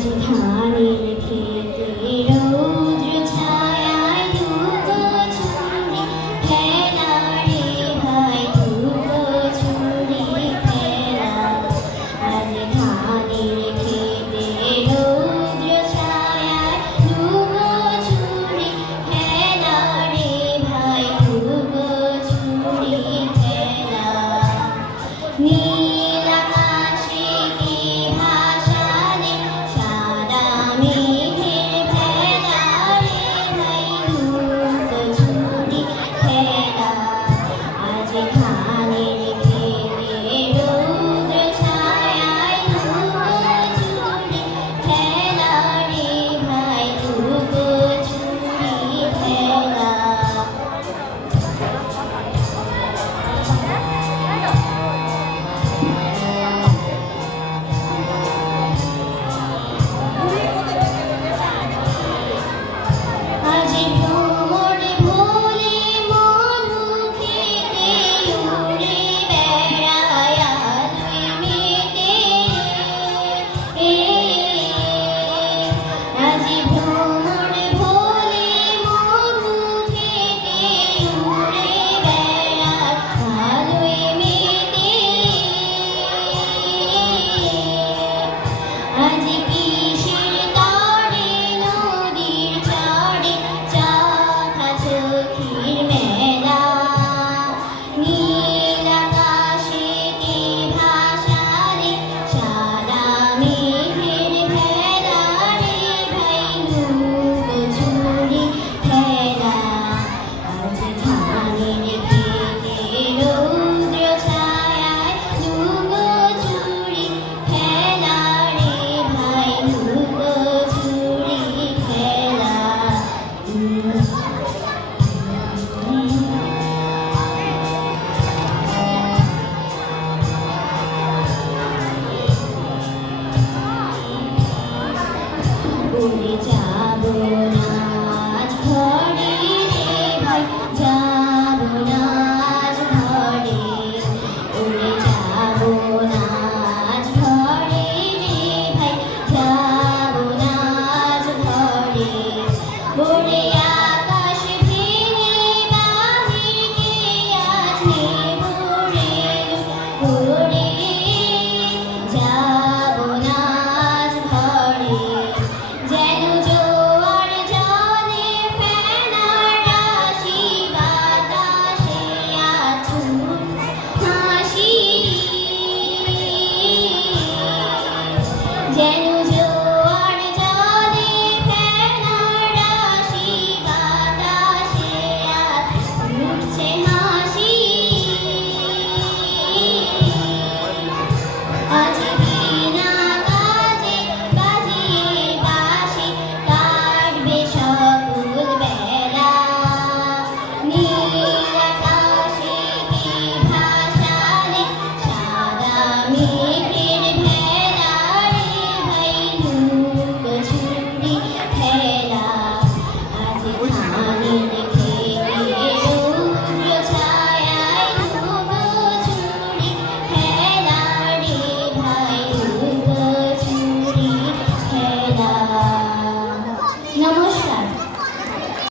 เชษา pequeño.